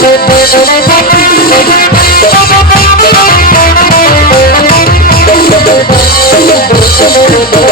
Thank you.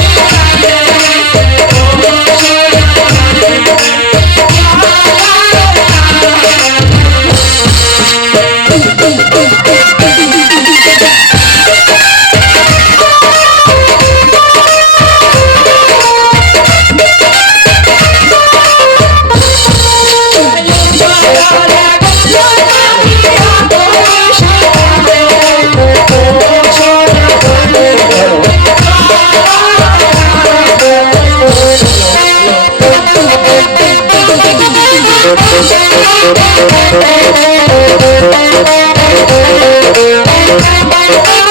Thank you.